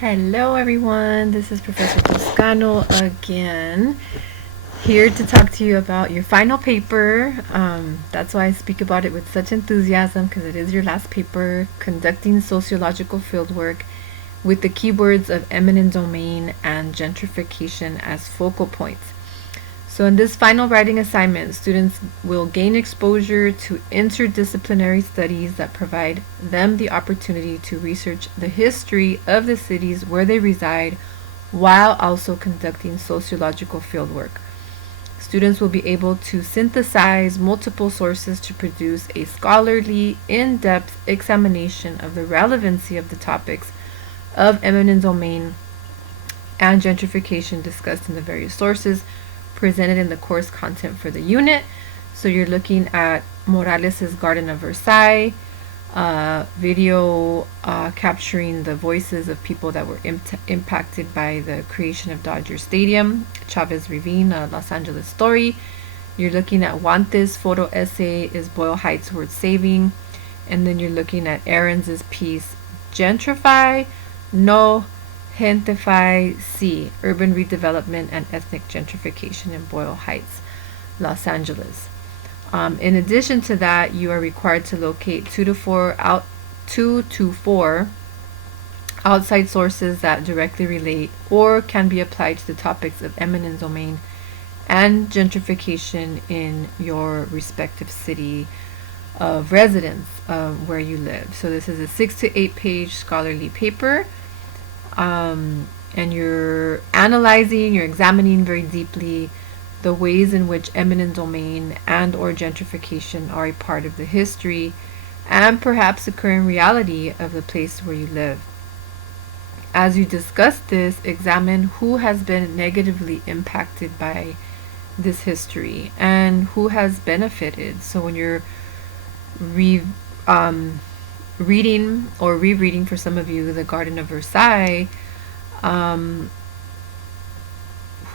Hello, everyone. This is Professor Toscano again, here to talk to you about your final paper. That's why I speak about it with such enthusiasm, because it is your last paper, conducting sociological fieldwork with the keywords of eminent domain and gentrification as focal points. So, in this final writing assignment, students will gain exposure to interdisciplinary studies that provide them the opportunity to research the history of the cities where they reside while also conducting sociological fieldwork. Students will be able to synthesize multiple sources to produce a scholarly, in depth examination of the relevancy of the topics of eminent domain and gentrification discussed in the various sources presented in the course content for the unit. So you're looking at Morales' Garden of Versailles, video capturing the voices of people that were impacted by the creation of Dodger Stadium, Chavez Ravine, Los Angeles story. You're looking at Wantes' photo essay, Is Boyle Heights Worth Saving? And then you're looking at Aarons' piece, Gentrify, No Gentrify, C, Urban Redevelopment and Ethnic Gentrification in Boyle Heights, Los Angeles. In addition to that, you are required to locate two to four outside sources that directly relate or can be applied to the topics of eminent domain and gentrification in your respective city of residence where you live. So this is a 6 to 8 page scholarly paper. And you're analyzing, you're examining very deeply the ways in which eminent domain and or gentrification are a part of the history and perhaps the current reality of the place where you live. As you discuss this, examine who has been negatively impacted by this history and who has benefited. So when you're reading or rereading, for some of you, The Garden of Versailles,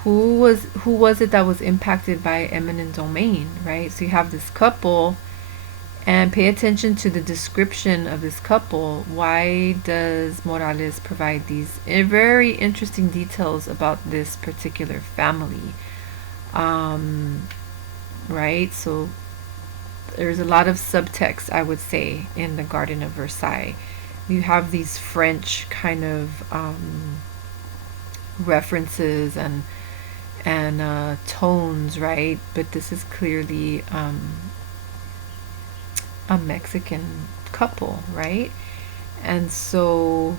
who was it that was impacted by eminent domain, right? So you have this couple, and pay attention to the description of this couple. Why does Morales provide these very interesting details about this particular family? Right? So there's a lot of subtext, I would say, in The Garden of Versailles. You have these French kind of references and tones, right? But this is clearly a Mexican couple, right? And so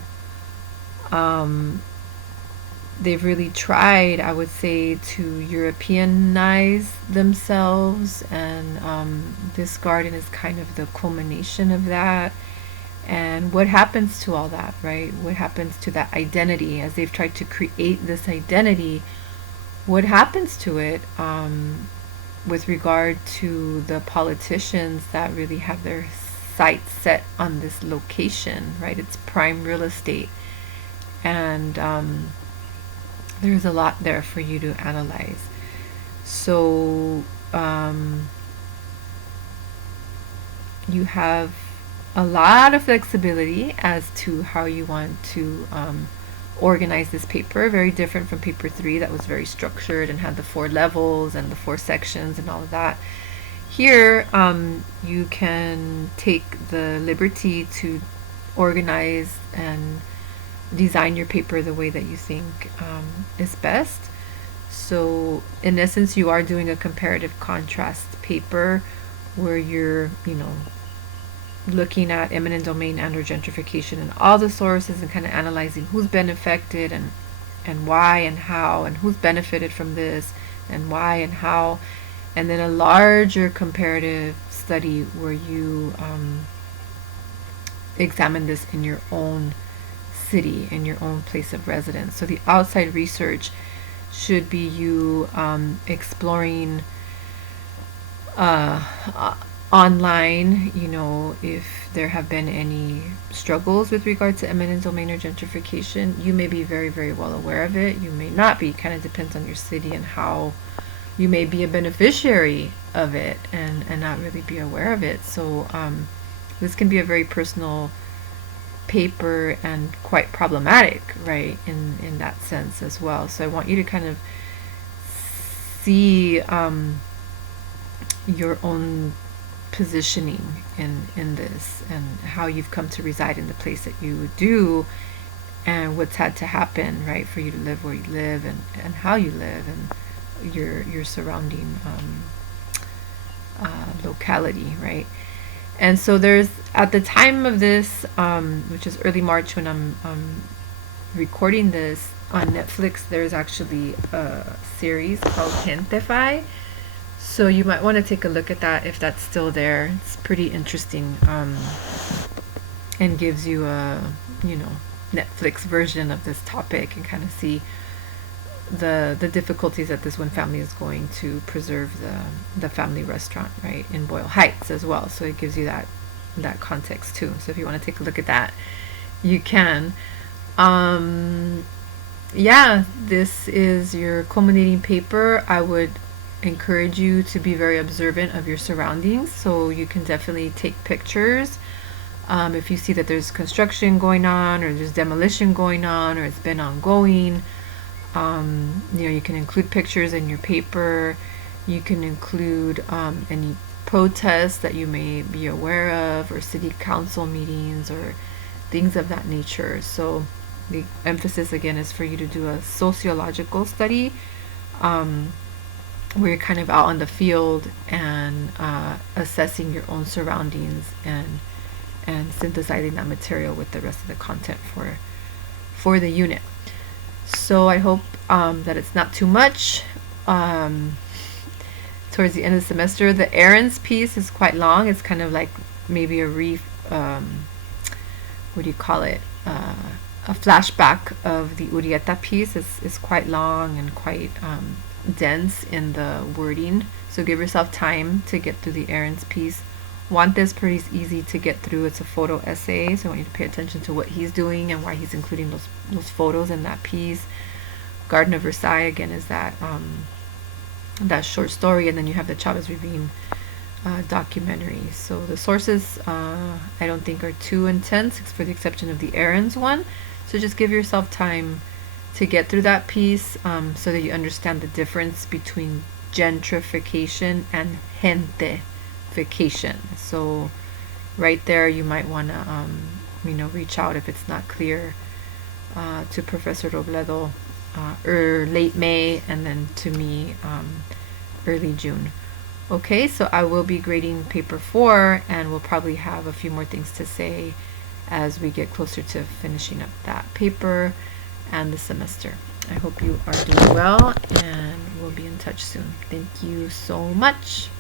they've really tried, I would say, to Europeanize themselves, and this garden is kind of the culmination of that. And what happens to all that, right? What happens to that identity as they've tried to create this identity? What happens to it with regard to the politicians that really have their sights set on this location, right? It's prime real estate. And there's a lot there for you to analyze. So you have a lot of flexibility as to how you want to organize this paper. Very different from paper 3 that was very structured and had the 4 levels and the 4 sections and all of that. Here you can take the liberty to organize and design your paper the way that you think is best. So in essence, you are doing a comparative contrast paper where you're, looking at eminent domain and or gentrification and all the sources and kind of analyzing who's been affected and why and how, and who's benefited from this and why and how, and then a larger comparative study where you examine this in your own city, in your own place of residence. So the outside research should be you exploring online, if there have been any struggles with regard to eminent domain or gentrification. You may be very, very well aware of it. You may not be. Kind of depends on your city and how you may be a beneficiary of it and not really be aware of it. So this can be a very personal paper and quite problematic, right, in that sense as well. So I want you to kind of see your own positioning in this, and how you've come to reside in the place that you do, and what's had to happen, right, for you to live where you live, and how you live, and your surrounding locality, right? And so there's, at the time of this, which is early March when I'm recording this, on Netflix there's actually a series called Gentify. So you might want to take a look at that if that's still there. It's pretty interesting, and gives you a, Netflix version of this topic, and kind of see the difficulties that this one family is going to preserve the family restaurant, right, in Boyle Heights as well. So it gives you that context too. So if you want to take a look at that, you can. Yeah, this is your culminating paper. I would encourage you to be very observant of your surroundings, so you can definitely take pictures. If you see that there's construction going on, or there's demolition going on, or it's been ongoing, you can include pictures in your paper. You can include any protests that you may be aware of, or city council meetings, or things of that nature. So the emphasis again is for you to do a sociological study, where you're kind of out on the field and assessing your own surroundings, and synthesizing that material with the rest of the content for the unit. So I hope that it's not too much. Towards the end of the semester, the errands piece is quite long. It's kind of like maybe a what do you call it? A flashback of the Urieta piece. Is quite long and quite dense in the wording. So give yourself time to get through the errands piece. Want this pretty easy to get through. It's a photo essay, so I want you to pay attention to what he's doing and why he's including those photos in that piece. Garden of Versailles again is that short story, and then you have the Chavez Ravine documentary. So the sources I don't think are too intense, for the exception of the errands one. So just give yourself time to get through that piece, so that you understand the difference between gentrification and gente vacation. So right there you might want to reach out if it's not clear to Professor Robledo late May, and then to me early June. Okay, so I will be grading paper 4, and we'll probably have a few more things to say as we get closer to finishing up that paper and the semester. I hope you are doing well, and we'll be in touch soon. Thank you so much.